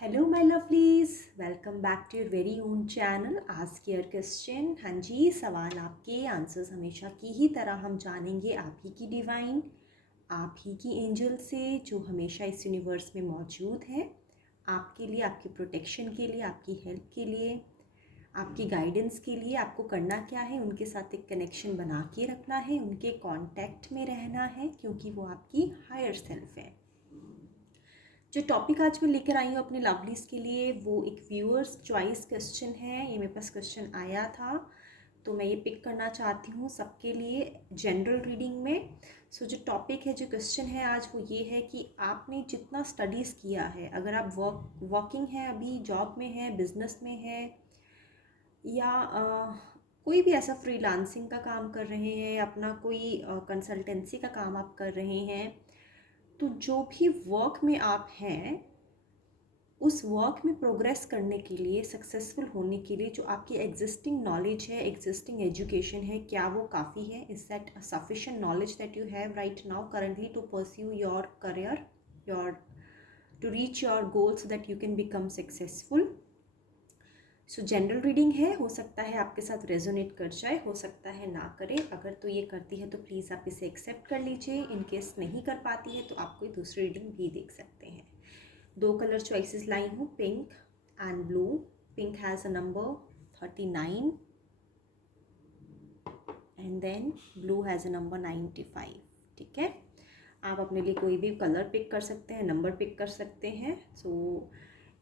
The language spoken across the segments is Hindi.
Hello my lovelies, welcome back to your very own channel ask your question. हाँ जी, सवाल आपके, आंसर्स हमेशा की ही तरह हम जानेंगे आप ही की डिवाइन, आप ही की एंजल से जो हमेशा इस यूनिवर्स में मौजूद हैं, आपके लिए, आपकी प्रोटेक्शन के लिए, आपकी हेल्प के लिए, आपकी गाइडेंस के लिए। आपको करना क्या है, उनके साथ एक कनेक्शन बना के रखना है, उनके कांटेक्ट में रहना है, क्योंकि वो आपकी हायर सेल्फ है। जो टॉपिक आज मैं लेकर आई हूँ अपने लवलीज के लिए, वो एक व्यूअर्स चॉइस क्वेश्चन है। ये मेरे पास क्वेश्चन आया था, तो मैं ये पिक करना चाहती हूँ सबके लिए जनरल रीडिंग में। जो टॉपिक है, जो क्वेश्चन है आज, वो ये है कि आपने जितना स्टडीज़ किया है, अगर आप वर्किंग है, अभी जॉब में है, बिजनेस में है, या कोई भी ऐसा फ्रीलांसिंग का काम कर रहे हैं, अपना कोई कंसल्टेंसी का काम आप कर रहे हैं, तो जो भी वर्क में आप हैं, उस वर्क में प्रोग्रेस करने के लिए, सक्सेसफुल होने के लिए, जो आपकी एग्जिस्टिंग नॉलेज है, एग्जिस्टिंग एजुकेशन है, क्या वो काफ़ी है? Is that sufficient knowledge that you have right now currently to pursue your career, your to reach your goals that you can become successful? So general reading है, हो सकता है आपके साथ रेजोनेट कर जाए, हो सकता है ना करे। अगर तो ये करती है तो प्लीज़ आप इसे एक्सेप्ट कर लीजिए। इन केस नहीं कर पाती है तो आप कोई दूसरी रीडिंग भी देख सकते हैं। दो कलर चॉइसेस लाई हूँ, pink and blue. Pink has a number 39 and then blue has a number 95। ठीक है, आप अपने लिए कोई भी कलर पिक कर सकते हैं, नंबर पिक कर सकते हैं।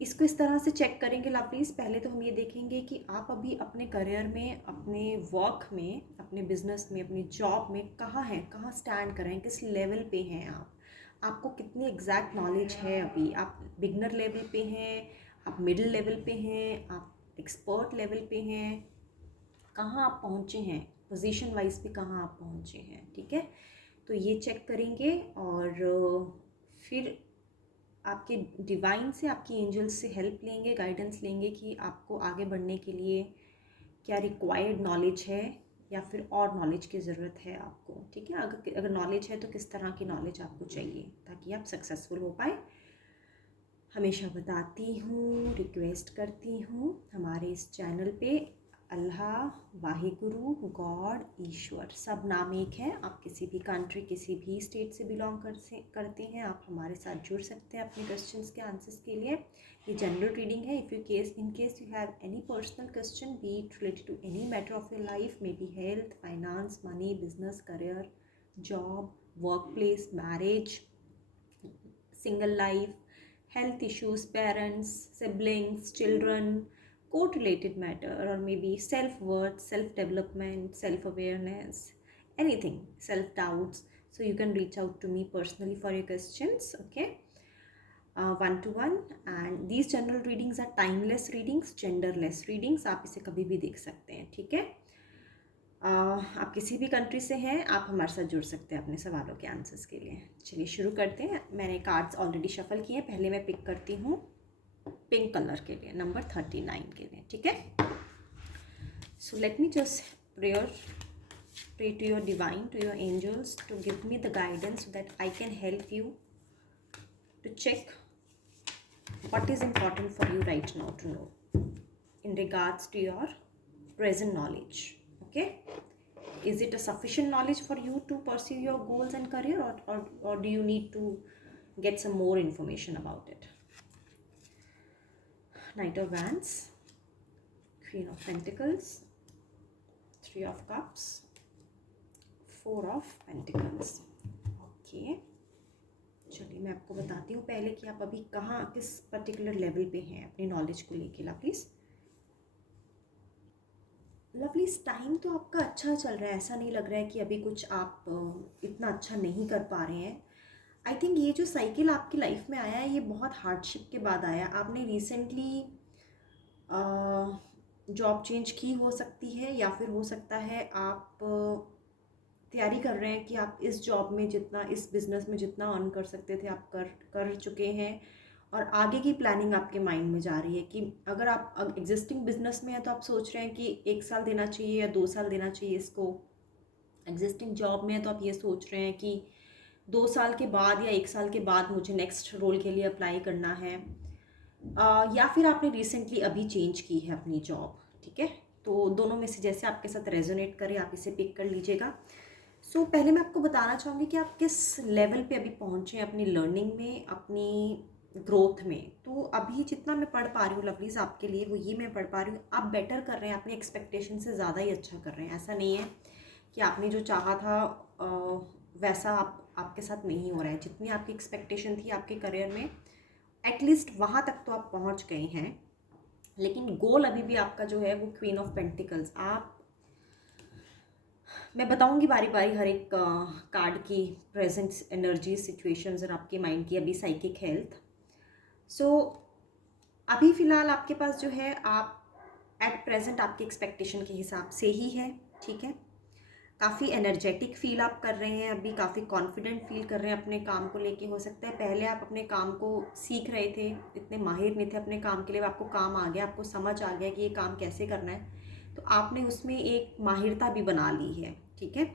इसको इस तरह से चेक करेंगे लवलीज। पहले तो हम ये देखेंगे कि आप अभी अपने करियर में, अपने वर्क में, अपने बिजनेस में, अपनी जॉब में कहाँ हैं, कहाँ स्टैंड कर रहे हैं, किस लेवल पे हैं आप, आपको कितनी एग्जैक्ट नॉलेज है अभी। आप बिगनर लेवल पे हैं, आप मिडिल लेवल पे हैं, आप एक्सपर्ट लेवल पे हैं, कहाँ आप पहुँचे हैं, पोजीशन वाइज पे कहाँ आप पहुँचे हैं। ठीक है, तो ये चेक करेंगे और फिर आपके डिवाइन से, आपकी एंजल्स से हेल्प लेंगे, गाइडेंस लेंगे कि आपको आगे बढ़ने के लिए क्या रिक्वायर्ड नॉलेज है, या फिर और नॉलेज की ज़रूरत है आपको। ठीक है, अगर नॉलेज है तो किस तरह की नॉलेज आपको चाहिए ताकि आप सक्सेसफुल हो पाए। हमेशा बताती हूँ, रिक्वेस्ट करती हूँ, हमारे इस चैनल पे अल्लाह, वाहिगुरु, गॉड, ईश्वर सब नाम एक है। आप किसी भी कंट्री, किसी भी स्टेट से बिलोंग करते हैं, आप हमारे साथ जुड़ सकते हैं अपने क्वेश्चंस के आंसर्स के लिए। ये जनरल रीडिंग है। If you in case you have any personal question, be it related to any matter of your life, maybe health, finance, money, business, career, job, work place, marriage, single life, health issues, parents, siblings, children, court related matter, or maybe self worth, self development, self awareness, anything, self doubts. So you can reach out to me personally for your questions, okay? One to one. And these general readings are timeless readings, genderless readings. आप इसे कभी भी देख सकते हैं। ठीक है, आप किसी भी कंट्री से हैं, आप हमारे साथ जुड़ सकते हैं अपने सवालों के आंसर्स के लिए। चलिए शुरू करते हैं। मैंने कार्ड्स ऑलरेडी शफल किए हैं। पहले मैं पिक करती हूँ पिंक कलर के लिए, नंबर 39 के लिए। ठीक है, सो let me just pray to your divine, to your angels, to give me the guidance so that I can help you to check what is important for you right now to know in regards to your present knowledge. Okay, is it a sufficient knowledge for you to pursue your goals and career, or do you need to get some more information about it? Knight of Wands, Queen of Pentacles, Three of Cups, Four of Pentacles. Okay, चलिए मैं आपको बताती हूँ पहले कि आप अभी कहाँ, किस पर्टिकुलर लेवल पे हैं अपनी नॉलेज को लेके। प्लीज़ लवली, टाइम तो आपका अच्छा चल रहा है, ऐसा नहीं लग रहा है कि अभी कुछ आप इतना अच्छा नहीं कर पा रहे हैं। आई थिंक ये जो साइकिल आपकी लाइफ में आया है, ये बहुत हार्डशिप के बाद आया। आपने रिसेंटली जॉब चेंज की हो सकती है, या फिर हो सकता है आप तैयारी कर रहे हैं कि आप इस जॉब में जितना, इस बिज़नेस में जितना अर्न कर सकते थे आप कर चुके हैं, और आगे की प्लानिंग आपके माइंड में जा रही है कि अगर आप एग्जिस्टिंग बिजनेस में है तो आप सोच रहे हैं कि 1 साल देना चाहिए या 2 साल देना चाहिए इसको। एग्जिस्टिंग जॉब में है तो आप ये सोच रहे हैं कि 2 साल के बाद या 1 साल के बाद मुझे नेक्स्ट रोल के लिए अप्लाई करना है। या फिर आपने रिसेंटली अभी चेंज की है अपनी जॉब, ठीक है। तो दोनों में से जैसे आपके साथ रेजोनेट करे आप इसे पिक कर लीजिएगा। सो पहले मैं आपको बताना चाहूँगी कि आप किस लेवल पे अभी पहुँचे हैं अपनी लर्निंग में, अपनी ग्रोथ में। तो अभी जितना मैं पढ़ पा रही हूँ लवलीज़ आपके लिए, वो ये मैं पढ़ पा रही हूँ, आप बेटर कर रहे हैं, अपनी एक्सपेक्टेशन से ज़्यादा ही अच्छा कर रहे हैं। ऐसा नहीं है कि आपने जो चाहा था वैसा आपके साथ नहीं हो रहा है। जितनी आपकी एक्सपेक्टेशन थी आपके करियर में, एटलीस्ट वहाँ तक तो आप पहुँच गए हैं। लेकिन गोल अभी भी आपका जो है वो क्वीन ऑफ पेंटिकल्स। आप, मैं बताऊंगी बारी बारी हर एक कार्ड की प्रेजेंट एनर्जी, सिचुएशंस और आपके माइंड की अभी साइकिक हेल्थ। सो अभी फ़िलहाल आपके पास जो है, आप एट प्रेजेंट आपकी एक्सपेक्टेशन के हिसाब से ही है, ठीक है। काफ़ी एनर्जेटिक फील आप कर रहे हैं अभी, काफ़ी कॉन्फिडेंट फील कर रहे हैं अपने काम को लेके। हो सकता है पहले आप अपने काम को सीख रहे थे, इतने माहिर नहीं थे अपने काम के लिए, आपको काम आ गया, आपको समझ आ गया कि ये काम कैसे करना है, तो आपने उसमें एक माहिरता भी बना ली है, ठीक है।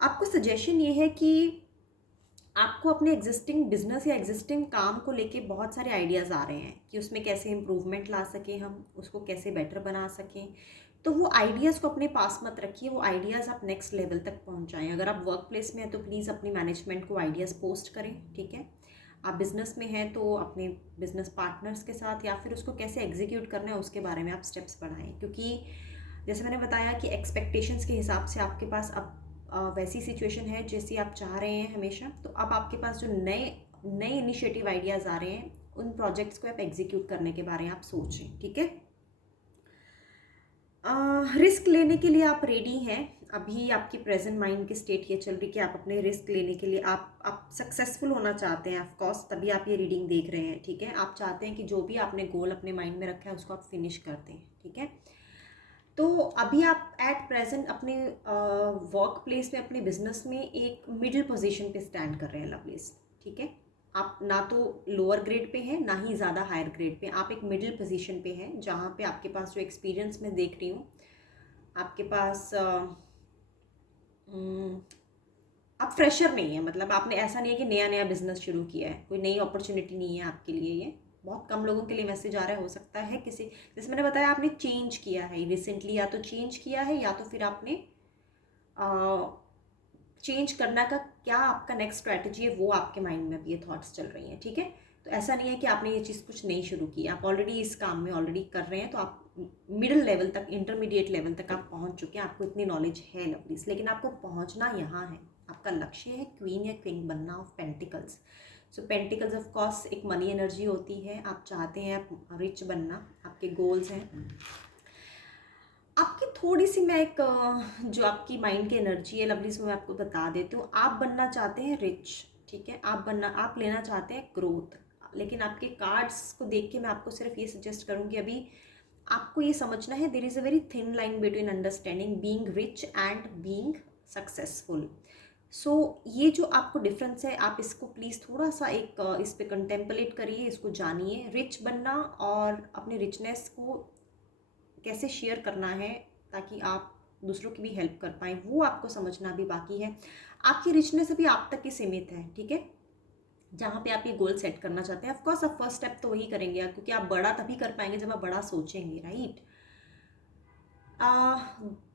आपको सजेशन ये है कि आपको अपने एग्जिस्टिंग बिजनेस या एग्जिस्टिंग काम को लेके बहुत सारे आइडियाज़ आ रहे हैं कि उसमें कैसे इम्प्रूवमेंट ला सकें हम, उसको कैसे बेटर बना सकें। तो वो आइडियाज़ को अपने पास मत रखिए, वो आइडियाज़ आप नेक्स्ट लेवल तक पहुंचाएं। अगर आप वर्क प्लेस में हैं तो प्लीज़ अपनी मैनेजमेंट को आइडियाज़ पोस्ट करें, ठीक है। आप बिज़नेस में हैं तो अपने बिजनेस पार्टनर्स के साथ या फिर उसको कैसे एग्जीक्यूट करना है उसके बारे में आप स्टेप्स बढ़ाएं। क्योंकि जैसे मैंने बताया कि एक्सपेक्टेशंस के हिसाब से आपके पास अब वैसी सिचुएशन है जैसी आप चाह रहे हैं हमेशा। तो अब आपके पास जो नए नए इनिशिएटिव आइडियाज़ आ रहे हैं, उन प्रोजेक्ट्स को आप एग्जीक्यूट करने के बारे में आप सोचें, ठीक है। रिस्क लेने के लिए आप रेडी हैं। अभी आपकी प्रेजेंट माइंड की स्टेट ये चल रही कि आप अपने रिस्क लेने के लिए आप सक्सेसफुल होना चाहते हैं, ऑफ कोर्स, तभी आप ये रीडिंग देख रहे हैं, ठीक है। आप चाहते हैं कि जो भी आपने गोल अपने माइंड में रखा है उसको आप फिनिश कर दें, ठीक है। तो अभी आप एट प्रेजेंट अपने वर्क प्लेस में, अपने बिजनेस में एक मिडिल पोजीशन पे स्टैंड कर रहे हैं लवलीज, ठीक है। आप ना तो लोअर ग्रेड पे हैं, ना ही ज़्यादा हायर ग्रेड पे, आप एक मिडिल पोजीशन पे हैं, जहाँ पे आपके पास जो एक्सपीरियंस मैं देख रही हूँ, आपके पास आप फ्रेशर नहीं है। मतलब आपने, ऐसा नहीं है कि नया नया बिजनेस शुरू किया है, कोई नई अपॉर्चुनिटी नहीं है आपके लिए। ये बहुत कम लोगों के लिए मैसेज आ रहा है। हो सकता है किसी, जैसे मैंने बताया, आपने चेंज किया है रिसेंटली, या तो चेंज किया है या तो फिर आपने चेंज करना का क्या आपका नेक्स्ट स्ट्रैटेजी है, वो आपके माइंड में अभी ये थॉट्स चल रही हैं, ठीक है। तो ऐसा नहीं है कि आपने ये चीज़ कुछ नहीं शुरू की, आप ऑलरेडी इस काम में ऑलरेडी कर रहे हैं। तो आप मिडिल लेवल तक, इंटरमीडिएट लेवल तक आप पहुंच चुके हैं, आपको इतनी नॉलेज है लवलीज। लेकिन आपको पहुंचना यहाँ है, आपका लक्ष्य है क्वीन या किंग बनना of pentacles. So pentacles of course एक मनी एनर्जी होती है। आप चाहते हैं आप रिच बनना, आपके गोल्स हैं। आपकी थोड़ी सी, मैं एक जो आपकी माइंड की एनर्जी है लवलीज, मैं आपको बता देती हूँ। आप बनना चाहते हैं रिच, ठीक है। आप लेना चाहते हैं ग्रोथ। लेकिन आपके कार्ड्स को देख के मैं आपको सिर्फ ये सजेस्ट करूँगी, अभी आपको ये समझना है, there is a very thin line between understanding being rich and being successful. So ये जो आपको डिफरेंस है, आप इसको प्लीज़ थोड़ा सा एक इस पे कंटेम्पलेट करिए, इसको जानिए। रिच बनना और अपने रिचनेस को कैसे शेयर करना है ताकि आप दूसरों की भी हेल्प कर पाएँ, वो आपको समझना भी बाकी है। आपकी रिचनेस अभी आप तक ही सीमित है, ठीक है। जहाँ पे आप ये गोल सेट करना चाहते हैं, ऑफ कोर्स आप फर्स्ट स्टेप तो वही करेंगे, क्योंकि आप बड़ा तभी कर पाएंगे जब आप बड़ा सोचेंगे, राइट।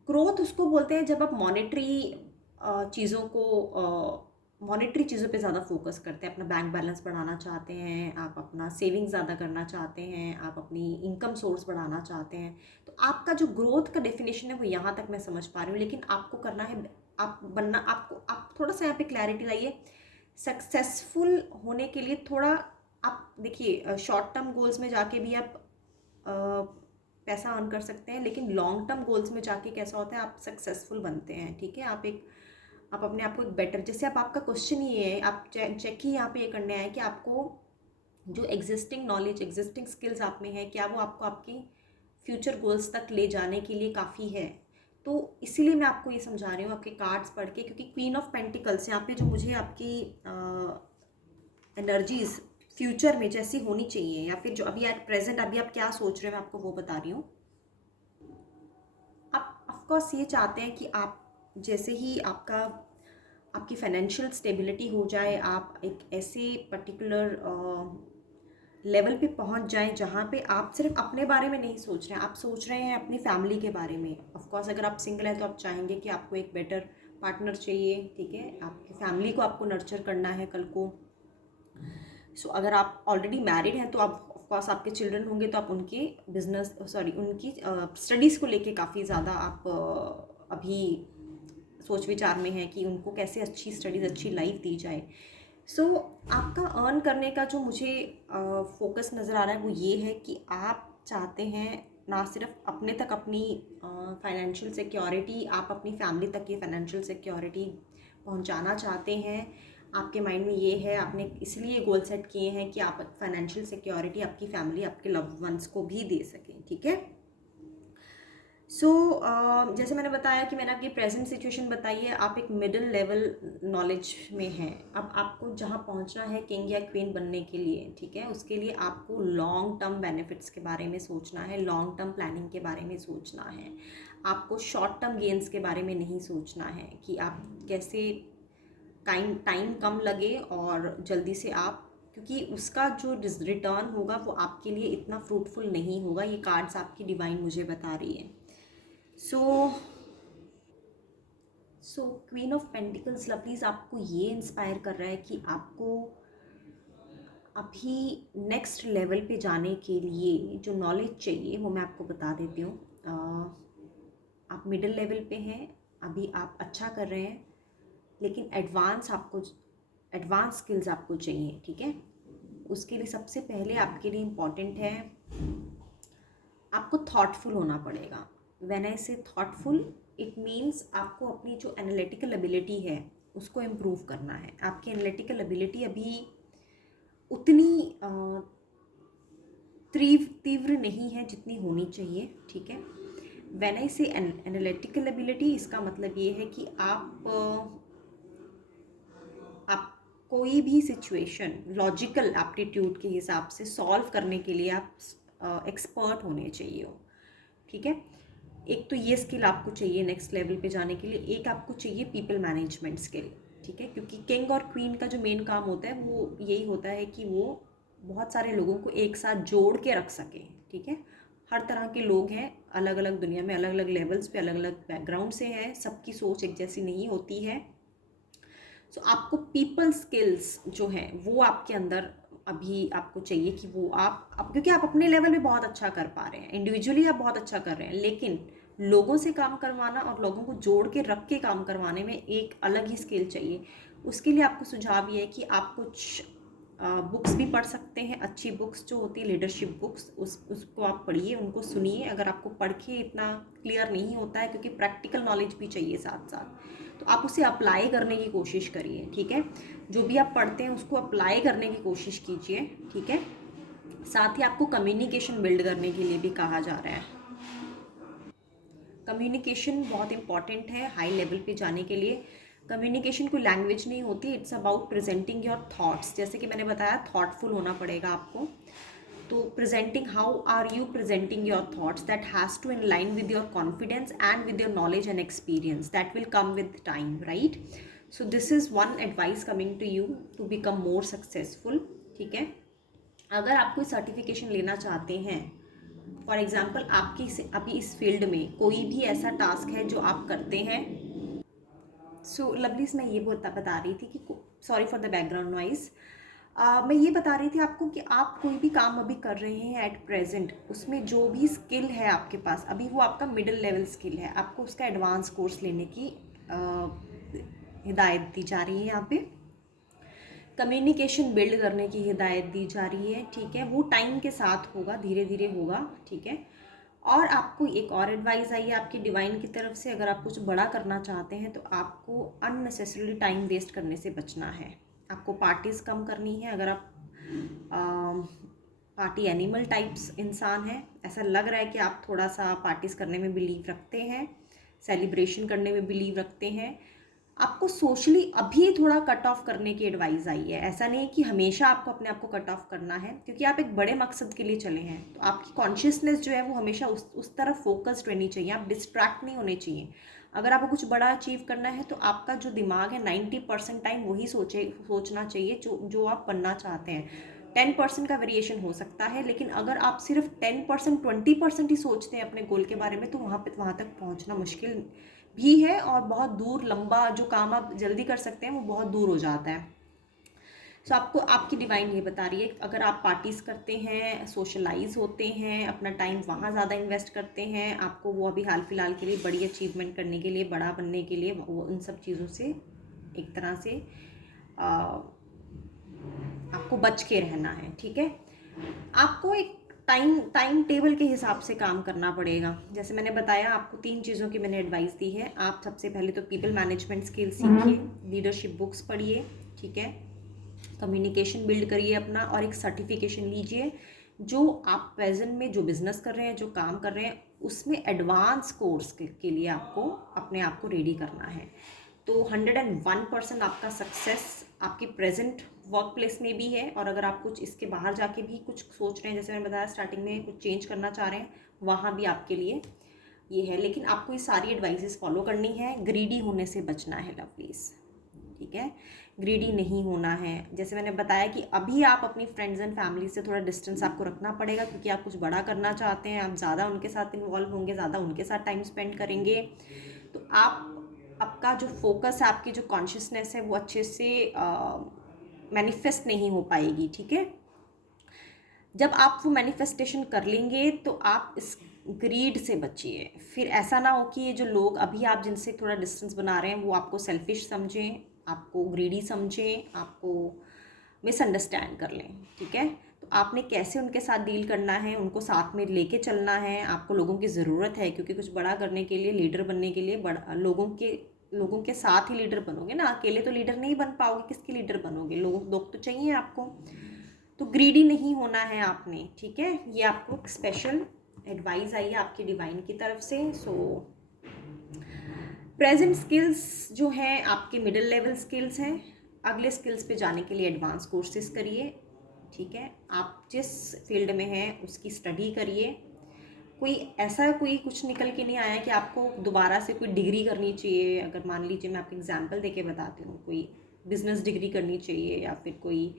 ग्रोथ उसको बोलते हैं जब आप चीज़ों को मॉनेटरी चीज़ों पे ज़्यादा फोकस करते हैं। अपना बैंक बैलेंस बढ़ाना चाहते हैं, आप अपना सेविंग ज़्यादा करना चाहते हैं, आप अपनी इनकम सोर्स बढ़ाना चाहते हैं। तो आपका जो ग्रोथ का डेफिनेशन है वो यहाँ तक मैं समझ पा रही हूँ। लेकिन आपको करना है, आप थोड़ा सा यहाँ पे क्लैरिटी लाइए। सक्सेसफुल होने के लिए थोड़ा, आप देखिए, शॉर्ट टर्म गोल्स में जाके भी आप पैसा अर्न कर सकते हैं, लेकिन लॉन्ग टर्म गोल्स में जाके कैसा होता है, आप सक्सेसफुल बनते हैं, ठीक है। आप अपने आप को एक बेटर, जैसे आप, आपका क्वेश्चन ये है, आप चेक ही यहाँ पे ये करने आए कि आपको जो एग्जिस्टिंग नॉलेज, एग्जिस्टिंग स्किल्स आप में है, क्या वो आपको आपकी फ्यूचर गोल्स तक ले जाने के लिए काफ़ी है। तो इसीलिए मैं आपको ये समझा रही हूँ आपके कार्ड्स पढ़ के, क्योंकि क्वीन ऑफ पेंटिकल्स यहाँ पे जो मुझे आपकी एनर्जीज फ्यूचर में जैसी होनी चाहिए, या फिर जो अभी एट प्रेजेंट अभी आप क्या सोच रहे हैं, मैं आपको वो बता रही हूँ। आप ऑफकोर्स ये चाहते हैं कि आप जैसे ही आपकी फाइनेंशियल स्टेबिलिटी हो जाए, आप एक ऐसे पर्टिकुलर लेवल पे पहुंच जाएं जहां पे आप सिर्फ अपने बारे में नहीं सोच रहे हैं, आप सोच रहे हैं अपनी फैमिली के बारे में। ऑफ कोर्स अगर आप सिंगल हैं तो आप चाहेंगे कि आपको एक बेटर पार्टनर चाहिए, ठीक है, आपकी फैमिली को आपको नर्चर करना है कल को। सो अगर आप ऑलरेडी मैरिड हैं तो आप ऑफ कोर्स आपके चिल्ड्रन होंगे तो आप उनके बिजनेस उनकी स्टडीज़ को लेके काफ़ी ज़्यादा आप अभी सोच विचार में हैं कि उनको कैसे अच्छी स्टडीज़, अच्छी लाइफ दी जाए। सो आपका अर्न करने का जो मुझे फोकस नज़र आ रहा है वो ये है कि आप चाहते हैं ना सिर्फ अपने तक अपनी फाइनेंशियल सिक्योरिटी, आप अपनी फैमिली तक ये फाइनेंशियल सिक्योरिटी पहुंचाना चाहते हैं। आपके माइंड में ये है, आपने इसलिए गोल सेट किए हैं कि आप फाइनेंशियल सिक्योरिटी आपकी फैमिली, आपके लव्ड वंस को भी दे सकें, ठीक है। सो जैसे मैंने बताया कि मैंने आपकी प्रेजेंट सिचुएशन बताई है, आप एक मिडिल लेवल नॉलेज में हैं। अब आपको जहाँ पहुँचना है किंग या क्वीन बनने के लिए, ठीक है, उसके लिए आपको लॉन्ग टर्म बेनिफिट्स के बारे में सोचना है, लॉन्ग टर्म प्लानिंग के बारे में सोचना है। आपको शॉर्ट टर्म गेन्स के बारे में नहीं सोचना है कि आप कैसे टाइम कम लगे और जल्दी से आप, क्योंकि उसका जो रिटर्न होगा वो आपके लिए इतना फ्रूटफुल नहीं होगा। ये कार्ड्स आपकी डिवाइन मुझे बता रही है। सो क्वीन ऑफ पेंटिकल्स लवलीज आपको ये इंस्पायर कर रहा है कि आपको अभी नेक्स्ट लेवल पे जाने के लिए जो नॉलेज चाहिए वो मैं आपको बता देती हूँ। आप मिडिल लेवल पे हैं, अभी आप अच्छा कर रहे हैं, लेकिन एडवांस स्किल्स आपको चाहिए, ठीक है। उसके लिए सबसे पहले आपके लिए इम्पॉर्टेंट है, आपको थॉटफुल होना पड़ेगा। व्हेन आई से थॉटफुल, इट मीन्स आपको अपनी जो एनालिटिकल एबिलिटी है उसको इम्प्रूव करना है। आपकी एनालिटिकल एबिलिटी अभी उतनी तीव्र नहीं है जितनी होनी चाहिए, ठीक है। व्हेन आई से एनालिटिकल एबिलिटी, इसका मतलब ये है कि आप कोई भी सिचुएशन लॉजिकल एप्टीट्यूड के हिसाब से सॉल्व करने के लिए आप एक्सपर्ट होने चाहिए हो, ठीक है। एक तो ये स्किल आपको चाहिए नेक्स्ट लेवल पे जाने के लिए। एक आपको चाहिए पीपल मैनेजमेंट स्किल, ठीक है, क्योंकि किंग और क्वीन का जो मेन काम होता है वो यही होता है कि वो बहुत सारे लोगों को एक साथ जोड़ के रख सकें, ठीक है। हर तरह के लोग हैं, अलग अलग दुनिया में, अलग अलग लेवल्स पे, अलग अलग बैकग्राउंड से हैं, सबकी सोच एक जैसी नहीं होती है। सो आपको पीपल स्किल्स जो हैं वो आपके अंदर अभी आपको चाहिए कि वो आप क्योंकि आप अपने लेवल पे बहुत अच्छा कर पा रहे हैं, इंडिविजुअली आप बहुत अच्छा कर रहे हैं, लेकिन लोगों से काम करवाना और लोगों को जोड़ के रख के काम करवाने में एक अलग ही स्किल चाहिए। उसके लिए आपको सुझाव ये है कि आप कुछ बुक्स भी पढ़ सकते हैं, अच्छी बुक्स जो होती है लीडरशिप बुक्स, उसको आप पढ़िए, उनको सुनिए। अगर आपको पढ़ के इतना क्लियर नहीं होता है, क्योंकि प्रैक्टिकल नॉलेज भी चाहिए साथ साथ, तो आप उसे अप्लाई करने की कोशिश करिए, ठीक है। जो भी आप पढ़ते हैं उसको अप्लाई करने की कोशिश कीजिए, ठीक है। साथ ही आपको कम्युनिकेशन बिल्ड करने के लिए भी कहा जा रहा है। कम्युनिकेशन बहुत इंपॉर्टेंट है हाई लेवल पे जाने के लिए। कम्युनिकेशन कोई लैंग्वेज नहीं होती, it's about presenting your thoughts. जैसे कि मैंने बताया, थॉटफुल होना पड़ेगा आपको। तो presenting, how are you presenting your thoughts, that has to in line with your confidence and with your knowledge and experience, that will come with time, right. So this is one advice coming to you to become more successful, ठीक है। अगर आप कोई सर्टिफिकेशन लेना चाहते हैं, फॉर एग्जाम्पल आपकी अभी इस फील्ड में कोई भी ऐसा टास्क है जो आप करते हैं। सो लवलीज, मैं ये बता रही थी कि sorry for the background noise. मैं ये बता रही थी आपको कि आप कोई भी काम अभी कर रहे हैं एट प्रेजेंट, उसमें जो भी स्किल है आपके पास अभी वो आपका मिडिल लेवल स्किल है, आपको उसका एडवांस कोर्स लेने की हिदायत दी जा रही है। यहाँ पे कम्युनिकेशन बिल्ड करने की हिदायत दी जा रही है, ठीक है। वो टाइम के साथ होगा, धीरे धीरे होगा, ठीक है। और आपको एक और एडवाइस आई है आपकी डिवाइन की तरफ से, अगर आप कुछ बड़ा करना चाहते हैं तो आपको अननेसेसरी टाइम वेस्ट करने से बचना है। आपको पार्टीज़ कम करनी है। अगर आप पार्टी एनिमल टाइप्स इंसान हैं, ऐसा लग रहा है कि आप थोड़ा सा पार्टीज़ करने में बिलीव रखते हैं, सेलिब्रेशन करने में बिलीव रखते हैं, आपको सोशली अभी थोड़ा कट ऑफ करने की एडवाइस आई है। ऐसा नहीं कि हमेशा आपको अपने आप को कट ऑफ करना है, क्योंकि आप एक बड़े मकसद के लिए चले हैं, तो आपकी कॉन्शियसनेस जो है वो हमेशा उस तरफ फोकस्ड रहनी चाहिए, आप डिस्ट्रैक्ट नहीं होने चाहिए। अगर आपको कुछ बड़ा अचीव करना है तो आपका जो दिमाग है 90% टाइम वही सोचना चाहिए जो आप बनना चाहते हैं। 10% का वेरिएशन हो सकता है, लेकिन अगर आप सिर्फ 10% 20% ही सोचते हैं अपने गोल के बारे में, तो वहाँ तक पहुँचना मुश्किल भी है, और बहुत दूर लंबा जो काम आप जल्दी कर सकते हैं वो बहुत दूर हो जाता है। सो आपको आपकी डिवाइन ये बता रही है, अगर आप पार्टीज़ करते हैं, सोशलाइज होते हैं, अपना टाइम वहाँ ज़्यादा इन्वेस्ट करते हैं, आपको वो अभी हाल फिलहाल के लिए बड़ी अचीवमेंट करने के लिए, बड़ा बनने के लिए, वो उन सब चीज़ों से एक तरह से आपको बच के रहना है, ठीक है। आपको एक टाइम टेबल के हिसाब से काम करना पड़ेगा। जैसे मैंने बताया, आपको 3 चीज़ों की मैंने एडवाइस दी है। आप सबसे पहले तो पीपल मैनेजमेंट स्किल सीखिए, लीडरशिप बुक्स पढ़िए, ठीक है, कम्युनिकेशन बिल्ड करिए अपना, और एक सर्टिफिकेशन लीजिए। जो आप प्रेजेंट में जो बिजनेस कर रहे हैं, जो काम कर रहे हैं, उसमें एडवांस कोर्स के लिए आपको अपने आप को रेडी करना है। तो 101% आपका सक्सेस आपकी प्रेजेंट वर्क प्लेस में भी है, और अगर आप कुछ इसके बाहर जाके भी कुछ सोच रहे हैं, जैसे मैंने बताया स्टार्टिंग में, कुछ चेंज करना चाह रहे हैं, वहाँ भी आपके लिए ये है। लेकिन आपको ये सारी एडवाइसेस फॉलो करनी है, ग्रीडी होने से बचना है लवलीज, ठीक है, ग्रीडी नहीं होना है। जैसे मैंने बताया कि अभी आप अपनी फ्रेंड्स एंड फैमिली से थोड़ा डिस्टेंस आपको रखना पड़ेगा, क्योंकि आप कुछ बड़ा करना चाहते हैं, आप ज़्यादा उनके साथ इन्वॉल्व होंगे, ज़्यादा उनके साथ टाइम स्पेंड करेंगे, तो आपका जो फोकस है, आपकी जो कॉन्शियसनेस है, वो अच्छे से मैनिफेस्ट नहीं हो पाएगी, ठीक है। जब आप वो मैनिफेस्टेशन कर लेंगे, तो आप इस ग्रीड से बचिए। फिर ऐसा ना हो कि ये जो लोग अभी आप जिनसे थोड़ा डिस्टेंस बना रहे हैं, वो आपको सेल्फिश समझें, आपको ग्रीडी समझें, आपको मिसअंडरस्टैंड कर लें, ठीक है। तो आपने कैसे उनके साथ डील करना है, उनको साथ में लेके चलना है। आपको लोगों की ज़रूरत है, क्योंकि कुछ बड़ा करने के लिए, लीडर बनने के लिए लोगों के साथ ही लीडर बनोगे ना, अकेले तो लीडर नहीं बन पाओगे, किसके लीडर बनोगे, लोग तो चाहिए आपको। तो ग्रीडी नहीं होना है आपने, ठीक है। ये आपको स्पेशल एडवाइस आई है आपकी डिवाइन की तरफ से। सो प्रेजेंट स्किल्स जो हैं आपके मिडिल लेवल स्किल्स हैं, अगले स्किल्स पे जाने के लिए एडवांस कोर्सेज करिए, ठीक है। आप जिस फील्ड में हैं उसकी स्टडी करिए। कोई कुछ निकल के नहीं आया कि आपको दोबारा से कोई डिग्री करनी चाहिए। अगर मान लीजिए, मैं आपको एग्जांपल देके बताती हूँ, कोई बिजनेस डिग्री करनी चाहिए, या फिर कोई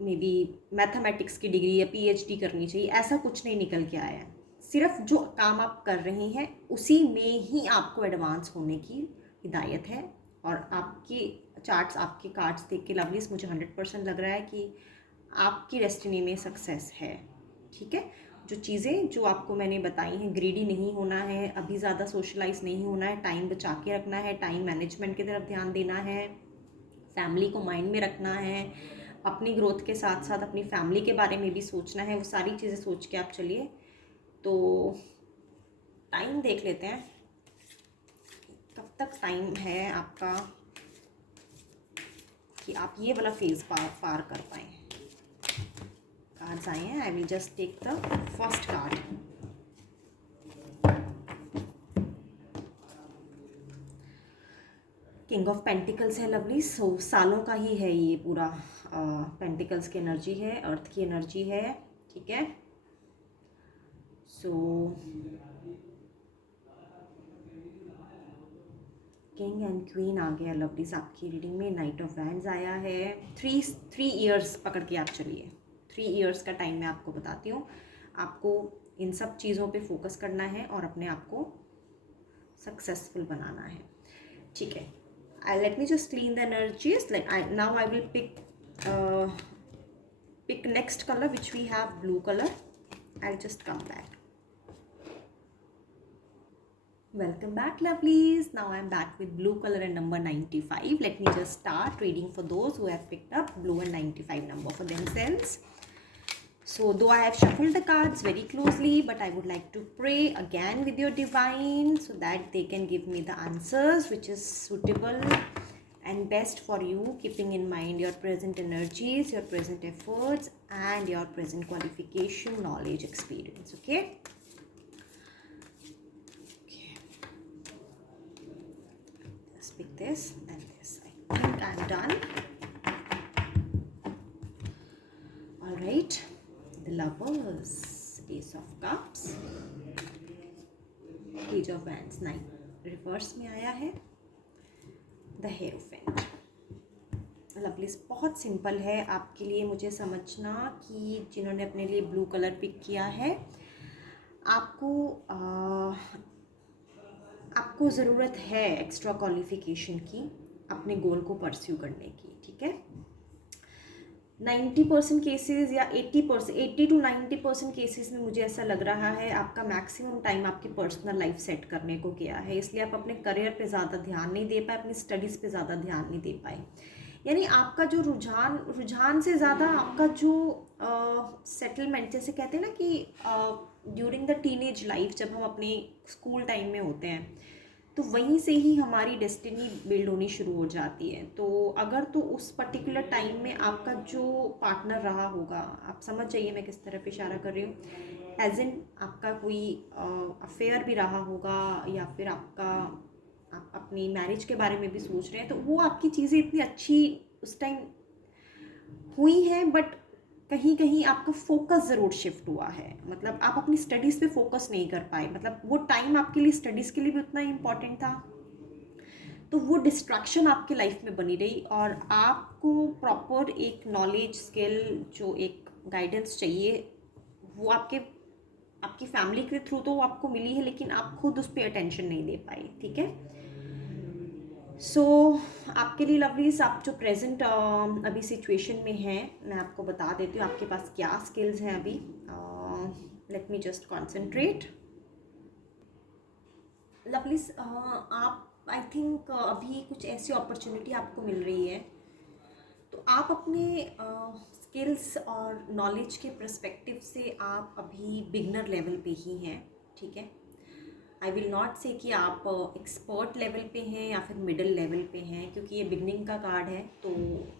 मे बी मैथमेटिक्स की डिग्री या पीएचडी करनी चाहिए, ऐसा कुछ नहीं निकल के आया है। सिर्फ जो काम आप कर रहे हैं उसी में ही आपको एडवांस होने की हिदायत है। और आपकी चार्ट्स, आपके कार्ड्स देख के लवलीज, मुझे 100% लग रहा है कि आपकी डेस्टिनी में सक्सेस है, ठीक है। जो चीज़ें जो आपको मैंने बताई हैं, ग्रीडी नहीं होना है, अभी ज़्यादा सोशलाइज नहीं होना है, टाइम बचा के रखना है, टाइम मैनेजमेंट की तरफ ध्यान देना है, फैमिली को माइंड में रखना है, अपनी ग्रोथ के साथ साथ अपनी फैमिली के बारे में भी सोचना है। वो सारी चीज़ें सोच के आप चलिए। तो टाइम देख लेते हैं, कब तक टाइम है आपका कि आप ये वाला फेज़ पार कर पाएँ। कार्ड्स आए हैं, I will just take the first card. King of pentacles है लवली। सो सालों का ही है ये पूरा, पेंटिकल्स की एनर्जी है, अर्थ की एनर्जी है, ठीक है। सो किंग एंड क्वीन आ गया लवलीज आपकी रीडिंग में। नाइट ऑफ वैंड्स आया है। थ्री ईयर्स पकड़ के आप चलिए, 3 ईयर्स का टाइम मैं आपको बताती हूँ। आपको इन सब चीज़ों पे फोकस करना है और अपने आप को सक्सेसफुल बनाना है, ठीक है। Let me just clean the energies. Now I will pick next color, which we have blue color. I'll just come back. Welcome back lovelies. Now I'm back with blue color and number 95. Let me just start reading for those who have picked up blue and 95 number for themselves. So though I have shuffled the cards very closely, but I would like to pray again with your divine so that they can give me the answers which is suitable and best for you, keeping in mind your present energies, your present efforts, and your present qualification, knowledge, experience. Okay. Let's pick this and this. I think I'm done. All right. The Lovers, Ace of Cups, Page of Wands, 9 reverse में आया है, द हेरोफेंट, लवलीज बहुत सिंपल है आपके लिए मुझे समझना कि जिन्होंने अपने लिए ब्लू कलर पिक किया है, आपको आपको ज़रूरत है एक्स्ट्रा क्वालिफिकेशन की अपने गोल को परस्यू करने की, ठीक है। 90% केसेस या 80%, 80 to 90% केसेस में मुझे ऐसा लग रहा है आपका मैक्सिमम टाइम आपकी पर्सनल लाइफ सेट करने को गया है, इसलिए आप अपने करियर पे ज़्यादा ध्यान नहीं दे पाए, अपनी स्टडीज़ पे ज़्यादा ध्यान नहीं दे पाए। यानी आपका जो रुझान से ज़्यादा आपका जो सेटलमेंट, जैसे कहते हैं ना कि ड्यूरिंग द टीनेज लाइफ, जब हम अपने स्कूल टाइम में होते हैं तो वहीं से ही हमारी डेस्टिनी बिल्ड होनी शुरू हो जाती है। तो अगर तो उस पर्टिकुलर टाइम में आपका जो पार्टनर रहा होगा, आप समझ जाइए मैं किस तरफ इशारा कर रही हूँ, एज इन आपका कोई अफेयर भी रहा होगा, या फिर आप अपनी मैरिज के बारे में भी सोच रहे हैं, तो वो आपकी चीज़ें इतनी अच्छी उस टाइम हुई हैं, बट कहीं कहीं आपका फोकस ज़रूर शिफ्ट हुआ है। मतलब आप अपनी स्टडीज़ पे फोकस नहीं कर पाए, मतलब वो टाइम आपके लिए स्टडीज़ के लिए भी उतना ही इम्पॉर्टेंट था, तो वो डिस्ट्रैक्शन आपके लाइफ में बनी रही, और आपको प्रॉपर एक नॉलेज, स्किल, जो एक गाइडेंस चाहिए, वो आपकी फैमिली के थ्रू तो वो आपको मिली है, लेकिन आप खुद उस पर अटेंशन नहीं दे पाए, ठीक है। सो आपके लिए लवलीज, आप जो प्रेजेंट अभी सिचुएशन में हैं, मैं आपको बता देती हूँ आपके पास क्या स्किल्स हैं अभी। Let me just concentrate. Lovelies, आप आई थिंक अभी कुछ ऐसी अपॉर्चुनिटी आपको मिल रही है, तो आप अपने स्किल्स और नॉलेज के पर्सपेक्टिव से आप अभी बिगनर लेवल पे ही हैं, ठीक है। आई विल नॉट से कि आप एक्सपर्ट लेवल पे हैं या फिर मिडिल लेवल पे हैं, क्योंकि ये बिगनिंग का कार्ड है, तो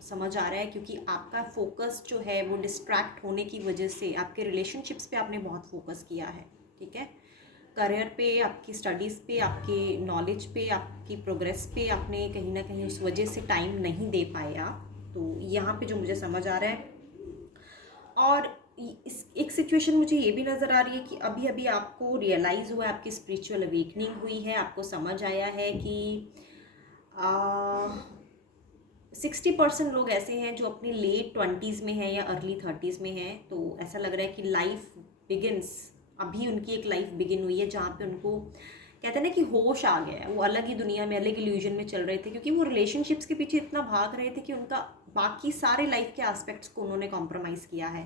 समझ आ रहा है, क्योंकि आपका फोकस जो है वो डिस्ट्रैक्ट होने की वजह से आपके रिलेशनशिप्स पे आपने बहुत फोकस किया है, ठीक है। करियर पे, आपकी स्टडीज़ पे, आपके नॉलेज पे, आपकी प्रोग्रेस पे आपने कहीं ना कहीं उस वजह से टाइम नहीं दे पाए आप, तो यहाँ पे जो मुझे समझ आ रहा है। और इस एक सिचुएशन मुझे ये भी नज़र आ रही है कि अभी अभी आपको रियलाइज़ हुआ है, आपकी स्पिरिचुअल अवेकनिंग हुई है, आपको समझ आया है कि 60% लोग ऐसे हैं जो अपनी लेट 20s में हैं या अर्ली 30s में हैं, तो ऐसा लग रहा है कि लाइफ बिगिनस, अभी उनकी एक लाइफ बिगिन हुई है जहाँ पे उनको कहते हैं ना कि होश आ गया है, वो अलग ही दुनिया में, अलग इल्यूजन में चल रहे थे, क्योंकि वो रिलेशनशिप्स के पीछे इतना भाग रहे थे कि उनका बाकी सारे लाइफ के एस्पेक्ट्स को उन्होंने कॉम्प्रोमाइज़ किया है।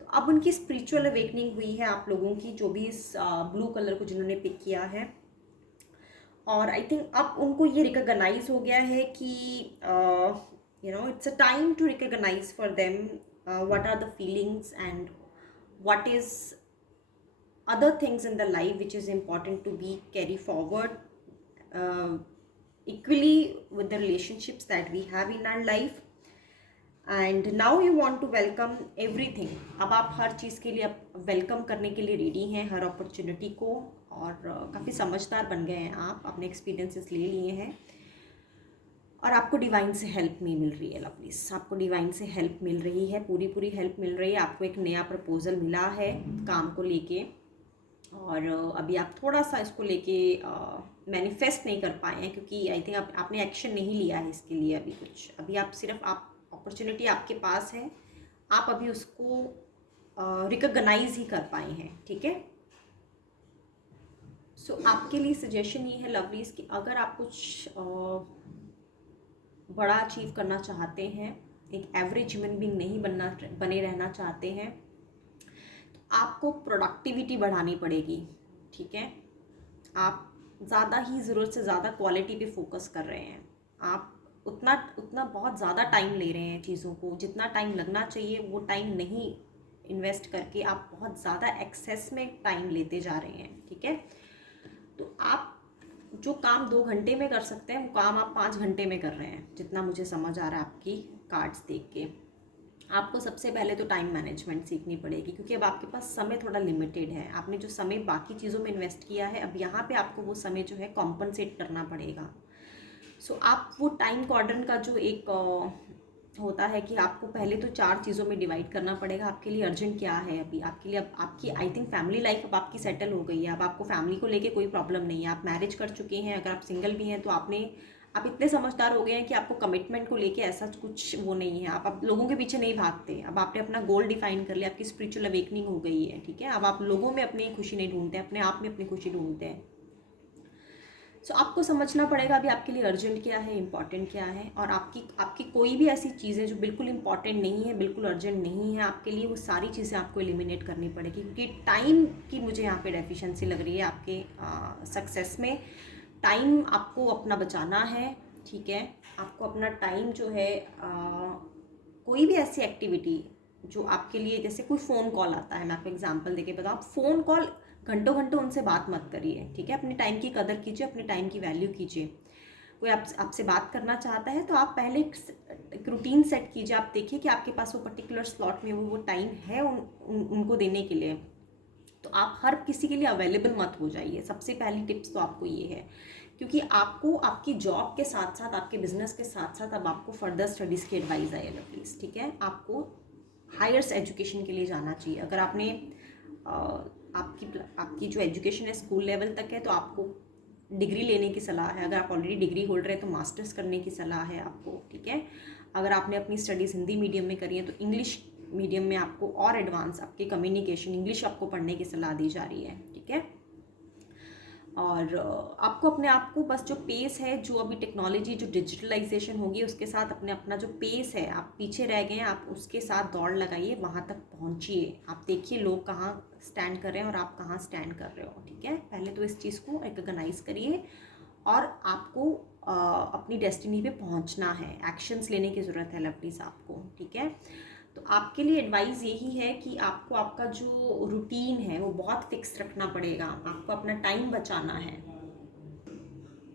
तो अब उनकी स्पिरिचुअल अवेकनिंग हुई है, आप लोगों की जो भी इस ब्लू कलर को जिन्होंने पिक किया है, और आई थिंक अब उनको ये रिकॉग्नाइज हो गया है कि it's a time to recognise for them what are the feelings and what is other things in the life which is important to be carry forward equally with the relationships that we have in our life, and now you want to welcome everything। अब आप हर चीज़ के लिए वेलकम करने के लिए रेडी हैं, हर अपॉर्चुनिटी को, और काफ़ी समझदार बन गए हैं आप, अपने एक्सपीरियंसेस ले लिए हैं, और आपको डिवाइन से हेल्प नहीं मिल रही है लवलीज, आपको डिवाइन से हेल्प मिल रही है, पूरी हेल्प मिल रही है। आपको एक नया प्रपोजल मिला है काम को लेके, और अभी आप थोड़ा सा इसको लेके मैनिफेस्ट नहीं कर पाए हैं, क्योंकि आई थिंक आपने एक्शन नहीं लिया है इसके लिए अभी कुछ। अभी आप सिर्फ, आप अपॉर्चुनिटी आपके पास है, आप अभी उसको रिकॉग्नाइज ही कर पाए हैं, ठीक है। सो आपके लिए सजेशन ये है लवलीज कि अगर आप कुछ बड़ा अचीव करना चाहते हैं, एक एवरेज ह्यूमन बीइंग नहीं बने रहना चाहते हैं, तो आपको प्रोडक्टिविटी बढ़ानी पड़ेगी, ठीक है। आप ज़्यादा ही ज़रूरत से ज़्यादा क्वालिटी पे फोकस कर रहे हैं, आप उतना बहुत ज़्यादा टाइम ले रहे हैं चीज़ों को, जितना टाइम लगना चाहिए वो टाइम नहीं इन्वेस्ट करके आप बहुत ज़्यादा एक्सेस में टाइम लेते जा रहे हैं, ठीक है। तो आप जो काम 2 घंटे में कर सकते हैं वो काम आप 5 घंटे में कर रहे हैं, जितना मुझे समझ आ रहा है आपकी कार्ड्स देख के। आपको सबसे पहले तो टाइम मैनेजमेंट सीखनी पड़ेगी, क्योंकि अब आपके पास समय थोड़ा लिमिटेड है। आपने जो समय बाकी चीज़ों में इन्वेस्ट किया है, अब यहाँ पे आपको वो समय जो है कॉम्पनसेट करना पड़ेगा। सो आप वो टाइम क्वाड्रेंट का जो एक होता है कि आपको पहले तो 4 चीज़ों में डिवाइड करना पड़ेगा। आपके लिए अर्जेंट क्या है अभी आपके लिए, अब आपकी आई थिंक फैमिली लाइफ अब आपकी सेटल हो गई है, अब आपको फैमिली को लेके कोई प्रॉब्लम नहीं है, आप मैरिज कर चुके हैं। अगर आप सिंगल भी हैं तो आपने आप इतने समझदार हो गए हैं कि आपको कमिटमेंट को लेके ऐसा कुछ वो नहीं है, आप लोगों के पीछे नहीं भागते। अब आपने अपना गोल डिफाइन कर लिया, आपकी स्पिरिचुअल अवेकनिंग हो गई है, ठीक है। अब आप लोगों में अपनी खुशी नहीं ढूंढते, अपने आप में अपनी खुशी ढूंढते हैं। सो आपको समझना पड़ेगा अभी आपके लिए अर्जेंट क्या है, इंपॉर्टेंट क्या है, और आपकी कोई भी ऐसी चीज़ें जो बिल्कुल इंपॉर्टेंट नहीं है, बिल्कुल अर्जेंट नहीं है आपके लिए, वो सारी चीज़ें आपको एलिमिनेट करनी पड़ेगी, क्योंकि टाइम की मुझे यहाँ पे डेफिशिएंसी लग रही है आपके सक्सेस में। टाइम आपको अपना बचाना है, ठीक है। आपको अपना टाइम जो है कोई भी ऐसी एक्टिविटी जो आपके लिए, जैसे कोई फ़ोन कॉल आता है, मैं आपको एग्जांपल देके बताऊँ, आप फ़ोन कॉल घंटों घंटों उनसे बात मत करिए, ठीक है। अपने टाइम की कदर कीजिए, अपने टाइम की वैल्यू कीजिए। कोई आपसे बात करना चाहता है तो आप पहले एक रूटीन सेट कीजिए, आप देखिए कि आपके पास वो पर्टिकुलर स्लॉट में वो टाइम है उनको देने के लिए। तो आप हर किसी के लिए अवेलेबल मत हो जाइए, सबसे पहली टिप्स तो आपको ये है, क्योंकि आपको आपकी जॉब के साथ साथ, आपके बिजनेस के साथ साथ अब आपको फर्दर स्टडीज़ की एडवाइस है प्लीज़, ठीक है। आपको हायर्स एजुकेशन के लिए जाना चाहिए। अगर आपने आपकी जो एजुकेशन है स्कूल लेवल तक है तो आपको डिग्री लेने की सलाह है। अगर आप ऑलरेडी डिग्री होल्डर है तो मास्टर्स करने की सलाह है आपको, ठीक है। अगर आपने अपनी स्टडीज़ हिंदी मीडियम में करी है तो इंग्लिश मीडियम में आपको और एडवांस आपकी कम्युनिकेशन इंग्लिश आपको पढ़ने की सलाह दी जा रही है, ठीक है। और आपको अपने आप को बस जो पेस है, जो अभी टेक्नोलॉजी जो डिजिटलाइजेशन होगी उसके साथ अपना जो पेस है, आप पीछे रह गए हैं, आप उसके साथ दौड़ लगाइए, वहाँ तक पहुँचिए। आप देखिए लोग कहाँ स्टैंड कर रहे हैं और आप कहाँ स्टैंड कर रहे हो, ठीक है। पहले तो इस चीज़ को रिकॉग्नाइज करिए और आपको अपनी डेस्टिनी पे पहुँचना है। एक्शंस लेने की ज़रूरत है लवलीज आपको, ठीक है। तो आपके लिए एडवाइस यही है कि आपको आपका जो रूटीन है वो बहुत फिक्स रखना पड़ेगा, आपको अपना टाइम बचाना है।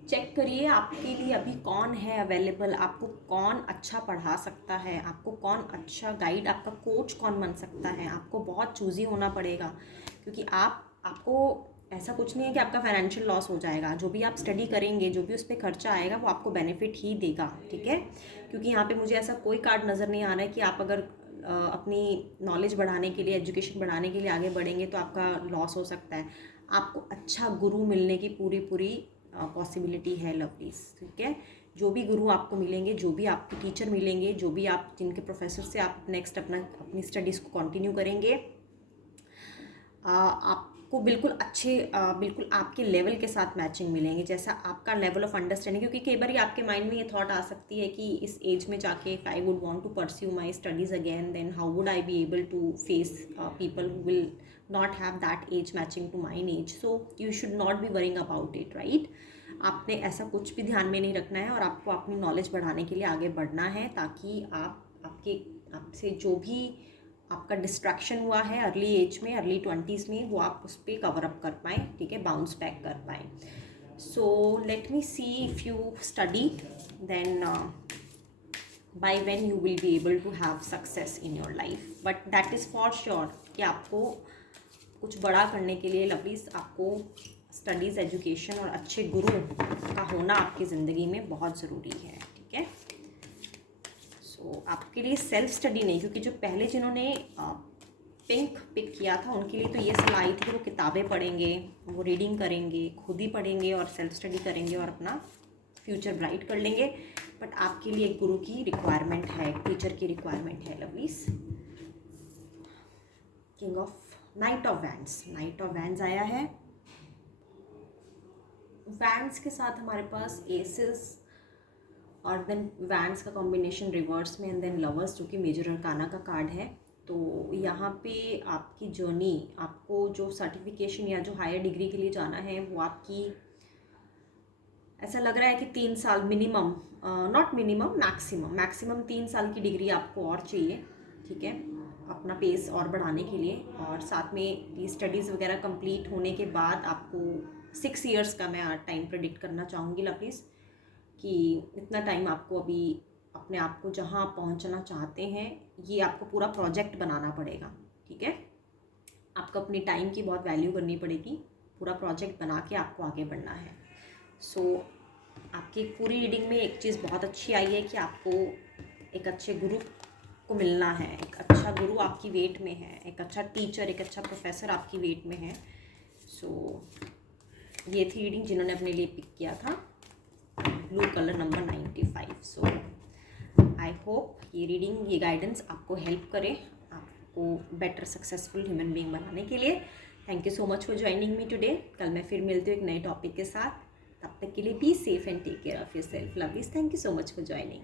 चेक करिए आपके लिए अभी कौन है अवेलेबल, आपको कौन अच्छा पढ़ा सकता है, आपको कौन अच्छा गाइड, आपका कोच कौन बन सकता है। आपको बहुत चूज़ी होना पड़ेगा, क्योंकि आपको ऐसा कुछ नहीं है कि आपका फाइनेंशियल लॉस हो जाएगा। जो भी आप स्टडी करेंगे, जो भी उस पर खर्चा आएगा वो आपको बेनिफिट ही देगा, ठीक है। क्योंकि यहाँ पे मुझे ऐसा कोई कार्ड नज़र नहीं आ रहा है कि आप अगर अपनी नॉलेज बढ़ाने के लिए, एजुकेशन बढ़ाने के लिए आगे बढ़ेंगे तो आपका लॉस हो सकता है। आपको अच्छा गुरु मिलने की पूरी पॉसिबिलिटी है लवलीज, ठीक है। जो भी गुरु आपको मिलेंगे, जो भी आपके टीचर मिलेंगे, जो भी आप जिनके प्रोफेसर से आप नेक्स्ट अपनी स्टडीज़ को कंटिन्यू करेंगे, आपको बिल्कुल अच्छे बिल्कुल आपके लेवल के साथ मैचिंग मिलेंगे, जैसा आपका लेवल ऑफ अंडरस्टैंडिंग। क्योंकि कई बार आपके माइंड में ये थॉट आ सकती है कि इस एज में जाके if I would want to pursue my studies again, then how would I be able to face people who will not have that age matching to mine age. So you should not be worrying about it, right. आपने ऐसा कुछ भी ध्यान में नहीं रखना है और आपको अपनी नॉलेज बढ़ाने के लिए आगे बढ़ना है, ताकि आपसे जो भी आपका डिस्ट्रैक्शन हुआ है अर्ली एज में, अर्ली 20s में, वो आप उस पर कवर अप कर पाएँ, ठीक है, बाउंस बैक कर पाएँ। So let me see if you study then by when you will be able to have success in your life, but that is for sure कि आपको कुछ बड़ा करने के लिए लवलीज आपको स्टडीज़, एजुकेशन और अच्छे गुरु का होना आपकी ज़िंदगी में बहुत ज़रूरी है, ठीक है। सो आपके लिए सेल्फ स्टडी नहीं, क्योंकि जो पहले जिन्होंने पिंक पिक किया था उनके लिए तो ये सलाह आई थी कि वो किताबें पढ़ेंगे, वो रीडिंग करेंगे, खुद ही पढ़ेंगे और सेल्फ स्टडी करेंगे और अपना फ्यूचर ब्राइट कर लेंगे। बट आपके लिए एक गुरु की रिक्वायरमेंट है, एक टीचर की रिक्वायरमेंट है lovelies. King of night of wands आया है। वैंड्स के साथ हमारे पास एसेस और देन वैंड्स का कॉम्बिनेशन रिवर्स में, एंड देन लवर्स जो कि मेजर अरकाना का कार्ड है। तो यहाँ पे आपकी जर्नी, आपको जो सर्टिफिकेशन या जो हायर डिग्री के लिए जाना है वो आपकी, ऐसा लग रहा है कि 3 साल मिनिमम, नॉट मिनिमम, मैक्सिमम 3 साल की डिग्री आपको और चाहिए, ठीक है, अपना पेस और बढ़ाने के लिए। और साथ में ये स्टडीज़ वगैरह कंप्लीट होने के बाद आपको 6 इयर्स का मैं टाइम प्रेडिक्ट करना चाहूँगी लवलीज, कि इतना टाइम आपको अभी अपने आप को जहाँ आप पहुँचना चाहते हैं ये आपको पूरा प्रोजेक्ट बनाना पड़ेगा, ठीक है। आपको अपनी टाइम की बहुत वैल्यू करनी पड़ेगी, पूरा प्रोजेक्ट बना के आपको आगे बढ़ना है। सो आपकी पूरी रीडिंग में एक चीज़ बहुत अच्छी आई है कि आपको एक अच्छे गुरु को मिलना है, एक अच्छा गुरु आपकी वेट में है, एक अच्छा टीचर, एक अच्छा प्रोफेसर आपकी वेट में है। सो ये थी रीडिंग जिन्होंने अपने लिए पिक किया था। Blue colour number 95। So I hope ये रीडिंग, ये गाइडेंस आपको हेल्प करे, आपको बेटर सक्सेसफुल ह्यूमन बीइंग बनाने के लिए। Thank you so much for joining me today. कल मैं फिर मिलती हूँ एक नए टॉपिक के साथ। तब तक के लिए be safe and take care of your self. Love you, thank you so much for joining.